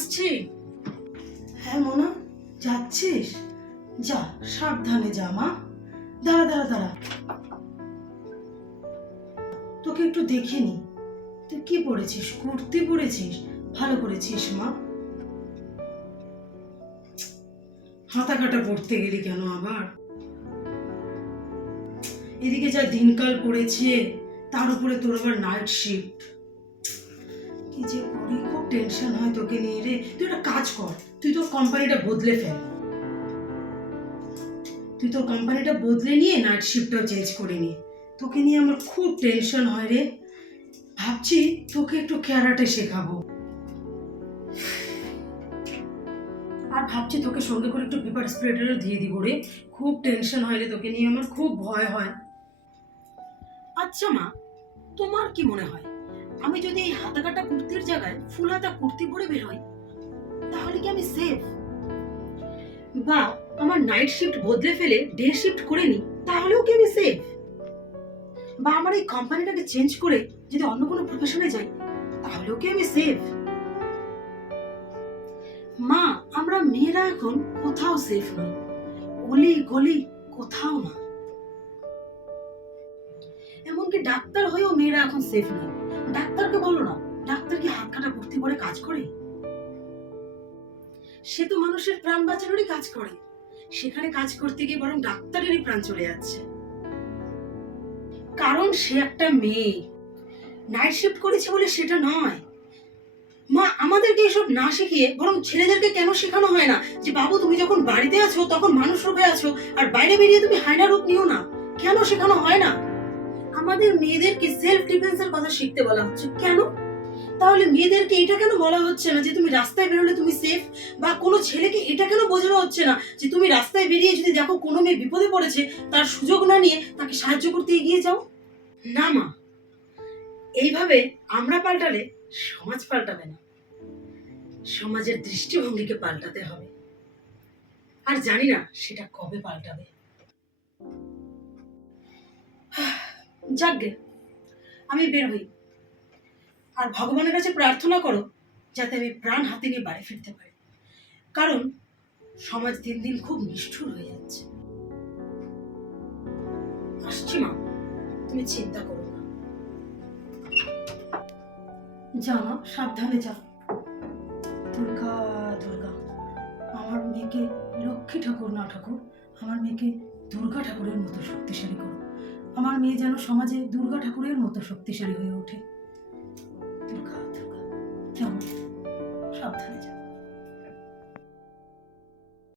আসছি? হ্যাঁ মোনা, যাচ্ছিস? যা, সাবধানে যা, মা। দাঁড়া দাঁড়া দাঁড়া। তোকে একটু দেখে নি। তুই কি পড়েছিস? কুর্তি পড়েছিস? ভালো করেছিস মা। হাতা কাটা পড়তে গেলি কেন আবার? এদিকে যা দিনকাল পড়েছে, তার উপরে তোর আবার নাইট শিফট কি যে করি টেনশন হয় তোকে নিয়ে রে। তুই একটা কাজ কর, তুই তোর কোম্পানিটা বদলে ফেল। তুই তোর কোম্পানিটা বদলে নিয়ে নাইট শিফটটাও চেঞ্জ করে নি। তোকে নিয়ে আমার খুব টেনশন হয় রে। ভাবছি তোকে একটু ক্যারাটে শেখাবো। আর ভাবছি তোকে সঙ্গে করে একটু পেপার স্প্রেডারও দিয়ে দিব রে। খুব টেনশন হয় রে তোকে নিয়ে, আমার খুব ভয় হয়। আচ্ছা মা, তোমার কি মনে হয়? আমি যদি এই হাতা কাটা কুর্তির জায়গায় ফুল হাতা কুর্তি পরে বের হই, তাহলে কি আমি সেফ বা আমার নাইট শিফট বদলে ফেলে ডে শিফট করে নি তাহলেও কি আমি সেফ বা আমার এই কোম্পানিটাকে চেঞ্জ করে যদি অন্য কোনো প্রফেশনে যাই, তাহলেও কি আমি সেফ মা, আমরা মেয়েরা এখন কোথাও সেফ নই। অলি গলি কোথাও না। এমনকি ডাক্তার হয়েও মেয়েরা এখন সেফ নয়। ডাক্তারকে বলো না। ডাক্তার কি হাত কাটা ভর্তি করে কাজ করে? সে তো মানুষের প্রাণ বাঁচানোরই কাজ করে। সেখানে কাজ করতে গিয়ে বরং ডাক্তারেরই প্রাণ চলে যাচ্ছে। কারণ সে একটা মেয়ে। নাইট শিফট করেছে বলে সেটা নয়। মা, আমাদেরকে এসব না শিখিয়ে বরং ছেলেদেরকে কেন শেখানো হয় না? যে বাবু, তুমি যখন বাড়িতে আছো, তখন মানুষ রূপে আছো, আর বাইরে বেরিয়ে তুমি হায়না রূপ নিও না। কেন শেখানো হয় না? আমাদের মেয়েদেরকে সেলফ ডিফেন্সের কথা শিখতে বলা হচ্ছে। কেন? তাহলে মেয়েদেরকে এটা কেন বলা হচ্ছে না যে তুমি রাস্তায় বেরোলে তুমি সেফ বা কোনো ছেলেকে এটা কেন বোঝানো হচ্ছে না যে তুমি রাস্তায় বেরিয়ে যদি দেখো কোনো মেয়ে বিপদে পড়েছে, তার সুযোগ না নিয়ে তাকে সাহায্য করতে এগিয়ে যাও? না মা। এইভাবে আমরা পাল্টালে সমাজ পাল্টাবে না। সমাজের দৃষ্টিভঙ্গিকে পাল্টাতে হবে। আর জানি না সেটা কবে পাল্টাবে। যাকগে আমি বের হই। আর ভগবানের কাছে প্রার্থনা করো যাতে আমি প্রাণ হাতে নিয়ে বাড়ি ফিরতে পারি। কারণ সমাজ দিন দিন খুব নিষ্ঠুর হয়ে যাচ্ছে। আসছি মা, তুমি চিন্তা করো না। যা মা, সাবধানে যা দুর্গা দুর্গা, আমার মেয়েকে লক্ষ্মী ঠাকুর না ঠাকুর, আমার মেয়েকে দুর্গা ঠাকুরের মতো শক্তিশালী করো। আমার মেয়ে যেন সমাজে দুর্গা ঠাকুরের মতো শক্তিশালী হয়ে ওঠে। দুর্গা দুর্গা, কেমন? সাবধানে যা